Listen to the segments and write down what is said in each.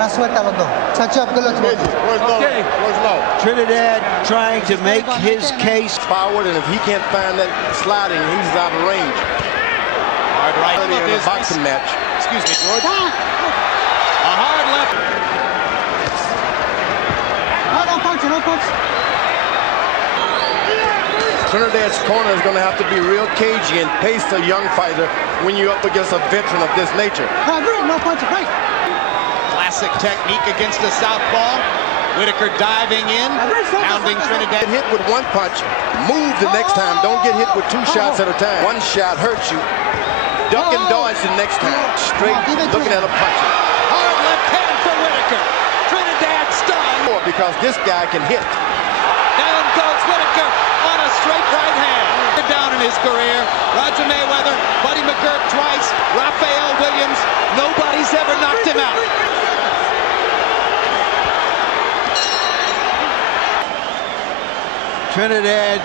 Buena suerte a los dos. Chacho, good luck to both. Where's low? Okay. Where's low? Trinidad trying to make his case Forward, and if he can't find that sliding, he's out of range. Hard right In a boxing match. Excuse me, George. A hard left. No punch, no punch. Trinidad's corner is going to have to be real cagey and pace a young fighter when you're up against a veteran of this nature. No punch, break. Classic technique against the southpaw. Whitaker diving in, pounding Trinidad. Get hit with one punch, move the next time. Don't get hit with two shots at a time. One shot hurts you. Duck and dodge the next time. Straight, looking at a punch. Hard left hand for Whitaker. Trinidad stunned. Because this guy can hit. Down goes Whitaker on a straight right hand. Down in his career. Roger Mayweather, Buddy McGirt twice, Raphael Williams. Nobody's ever knocked him out. Trinidad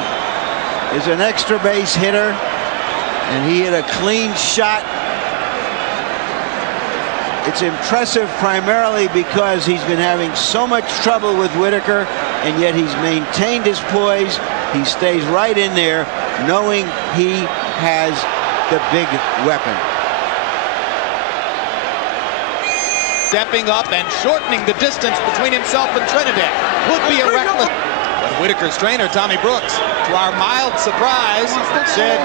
is an extra base hitter, and he hit a clean shot. It's impressive primarily because he's been having so much trouble with Whitaker, and yet he's maintained his poise. He stays right in there, knowing he has the big weapon. Stepping up and shortening the distance between himself and Trinidad would be a reckless. But Whitaker's trainer, Tommy Brooks, to our mild surprise, said,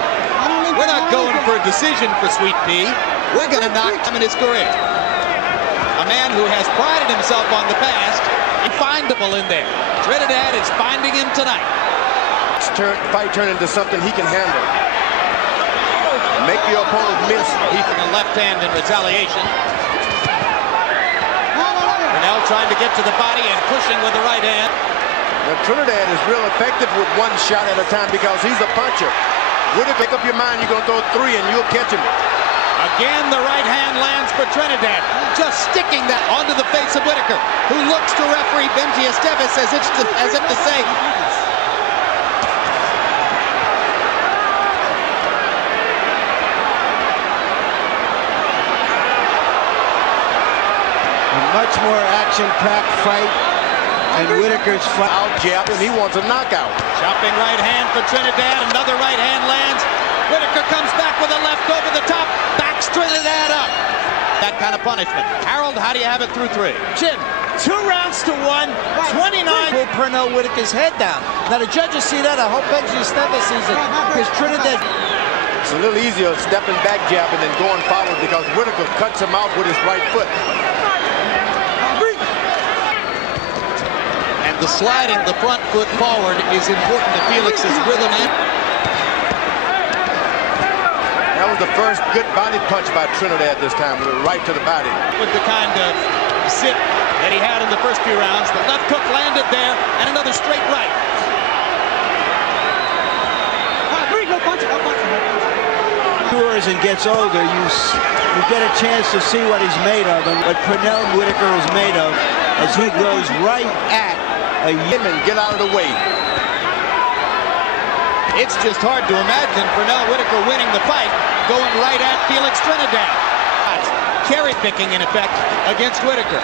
"We're not going for a decision for Sweet Pea. We're going to knock him in his career." A man who has prided himself on the past, findable in there. Trinidad is finding him tonight. Fight turn into something he can handle. Make your opponent miss. He's in the left hand in retaliation. Pernell trying to get to the body and pushing with the right hand. Now, Trinidad is real effective with one shot at a time because he's a puncher. Would it make up your mind you're going to throw three and you'll catch him? Again, the right hand lands for Trinidad, just sticking that onto the face of Whitaker, who looks to referee Benji Esteves as if to say, A much more action-packed fight, and Whitaker's fight. Out jab, and he wants a knockout. Chopping right hand for Trinidad, another right hand lands. Whitaker comes back with a left over the top, backs Trinidad up. That kind of punishment. Harold, how do you have it through three? Jim, 2 rounds to 1, 29. Pull Pernell Whitaker's head down. Now the judges see that. I hope Benji Esteves sees it, because Trinidad. It's a little easier stepping back jab and then going forward because Whitaker cuts him out with his right foot. And the sliding the front foot forward is important to Felix's rhythm. That was the first good body punch by Trinidad this time, with it right to the body. With the kind of sit that he had in the first few rounds, the left hook landed there, and another straight right. Matures and gets older, you get a chance to see what he's made of, and what Pernell Whitaker is made of as he goes right at a Yemen. Get out of the way. It's just hard to imagine Pernell Whitaker winning the fight, going right at Felix Trinidad. Cherry picking in effect against Whitaker.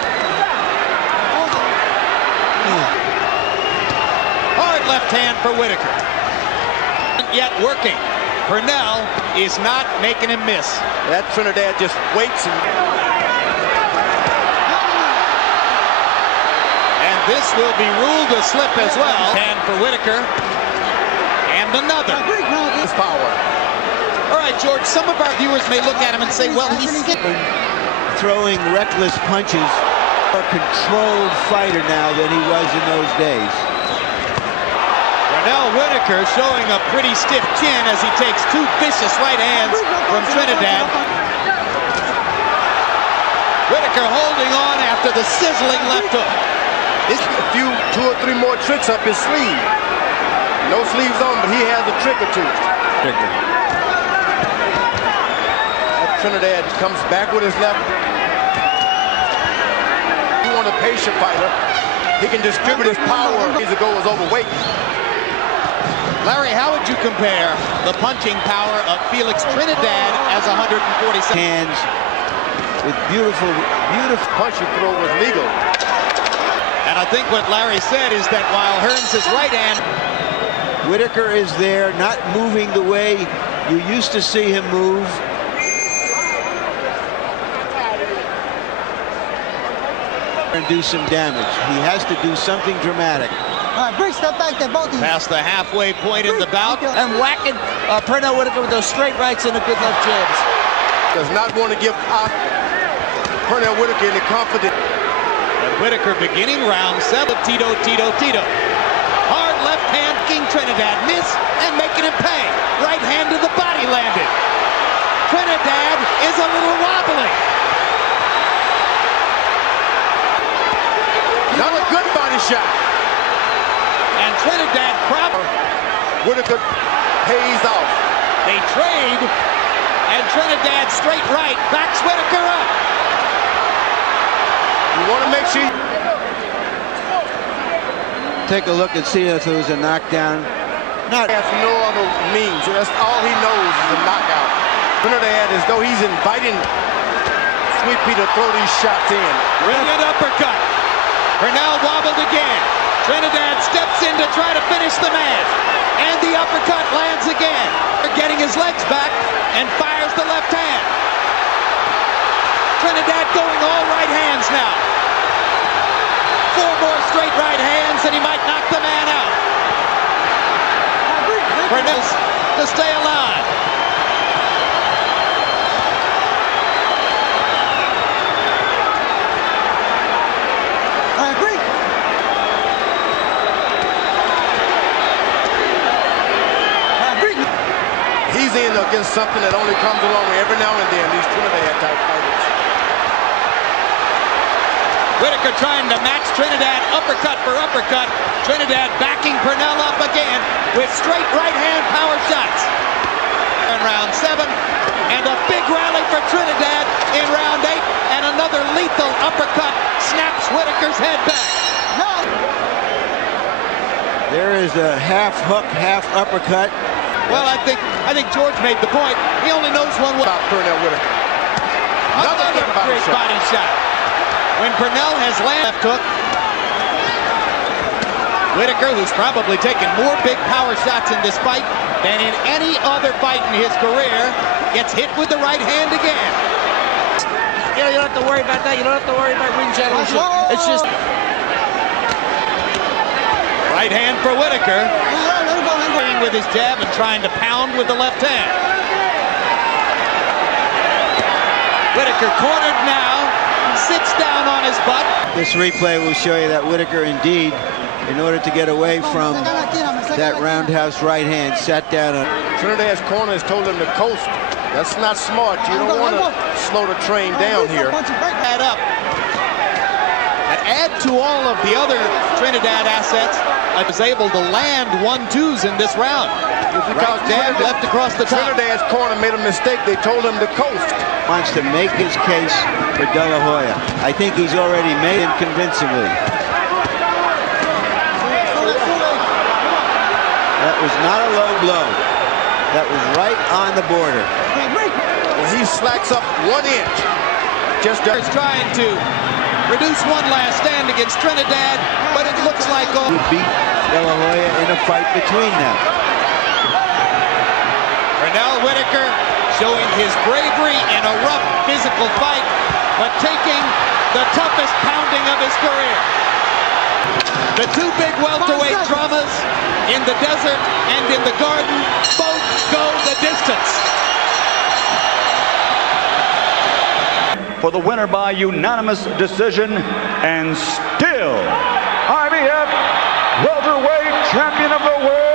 Hard left hand for Whitaker. Yet working. Pernell is not making him miss. That Trinidad just waits and this will be ruled a slip as well. Hand for Whitaker. And another. his power. All right, George, some of our viewers may look at him and say, well, he's throwing reckless punches. A controlled fighter now than he was in those days. Pernell Whitaker showing a pretty stiff chin as he takes 2 vicious right hands from Trinidad. Whitaker holding on after the sizzling left hook. It's a few, 2 or 3 more tricks up his sleeve. No sleeves on, but he has a trick or two. Trinidad comes back with his left. You want a patient fighter. He can distribute his power. Years ago was overweight. Larry, how would you compare the punching power of Felix Trinidad as 147? Hands with beautiful punch you throw was legal. And I think what Larry said is that while Hearns' right hand, Whitaker is there, not moving the way you used to see him move. And do some damage. He has to do something dramatic. All right, bring step back there, both of you. past the halfway point in the bout. And whacking Pernell Whitaker with those straight rights and the good left jabs. Does not want to give Pernell Whitaker any confidence. And Whitaker beginning round 7. Tito. Hard left hand, King Trinidad miss and making him pay. Right hand to the body landed. Trinidad is a little wobbly. Another good body shot. And Trinidad Whitaker pays off. They trade, and Trinidad straight right backs Whitaker up. You want to make sure you take a look and see if it was a knockdown. Not has no other means. That's all he knows is a knockout. Trinidad, as though he's inviting Sweet Pea to throw these shots in. Brilliant uppercut. Pernell wobbled again. Trinidad steps in to try to finish the man. And the uppercut lands again. Getting his legs back and fires the left hand. Trinidad going all right hands now. 4 more straight right hands and he might knock the man out. Pernell to stay alive. He's in against something that only comes along every now and then, these Trinidad type fighters. Whitaker trying to match Trinidad uppercut for uppercut. Trinidad backing Pernell up again with straight right hand power shots. In round 7, and a big rally for Trinidad in round 8, and another lethal uppercut snaps Whitaker's head back. there is a half hook, half uppercut. Well, I think George made the point. He only knows one way. About Pernell Whitaker. Another great body shot. When Pernell has left hook, Whitaker, who's probably taken more big power shots in this fight than in any other fight in his career, gets hit with the right hand again. You know, you don't have to worry about that. You don't have to worry about ring generalship. It's just right hand for Whitaker. With his jab and trying to pound with the left hand. Whitaker cornered now, sits down on his butt. This replay will show you that Whitaker indeed, in order to get away from that roundhouse right hand, sat down on Trinidad's corner has told him to coast. That's not smart. You don't want to slow the train down here. Add up. And add to all of the other Trinidad assets, was able to land 1-2s in this round. Right jab left across the top. Trinidad's corner made a mistake. They told him to coast. Wants to make his case for De La Hoya. I think he's already made him convincingly. That was not a low blow. That was right on the border. When he slacks up 1 inch, just trying to reduce one last stand against Trinidad, but it looks like he beat De La Hoya in a fight between them. Pernell Whitaker showing his bravery in a rough physical fight, but taking the toughest pounding of his career. The 2 big welterweight dramas in the desert and in the garden both go the distance. For the winner by unanimous decision, and still IBF welterweight champion of the world,